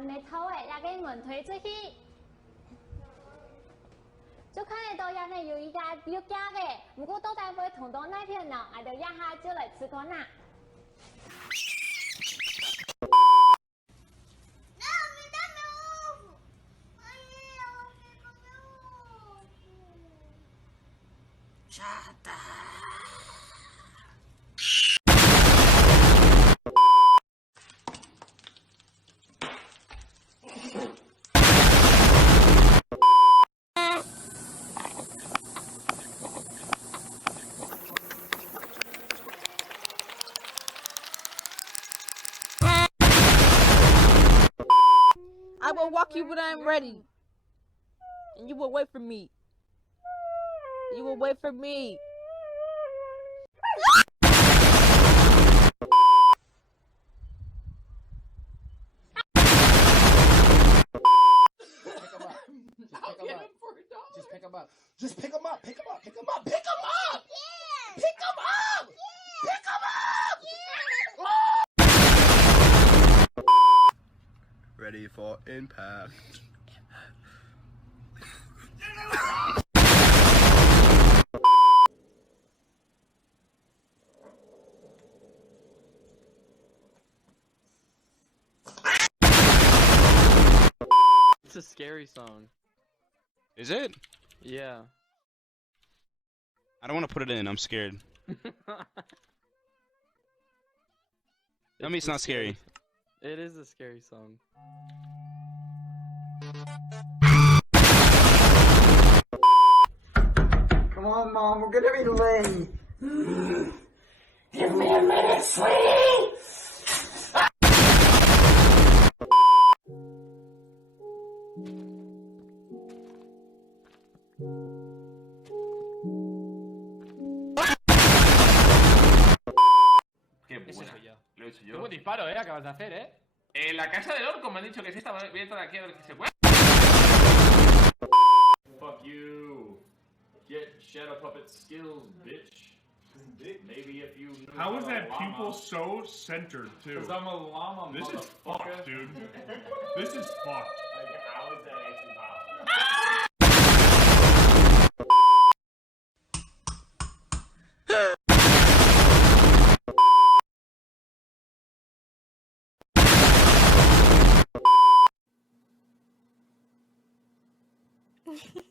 咱的头诶，也给门推出去。就看得到遐呢有一家有家嘅，不过到底会同到那片呢，俺就一下就来吃过啦。I will walk you when I am ready. And you will wait for me. You will wait for me. Just pick him up. Just pick him up. Pick him up. Pick him up. Pick him up. Pick him up. Pick him up. Ready for impact. It's a scary song. Is it? Yeah. I don't want to put it in. I'm scared. Tell me it's not scary. It is a scary song. Come on, Mom, we're gonna be late. Give me a minute, sweetie! Qué buena. Lo he hecho Qué yo. buen disparo, acabas de hacer, En la casa del orco me han dicho que es esta. Voy a entrar aquí a ver qué se puede. Fuck you. Get shadow puppet skills, bitch. Maybe if you knew How is that llama. pupil so centered too? Because I'm a llama, This is motherfucker. fucked, dude. This is fucked. Like, how is that actually possible? Hehehe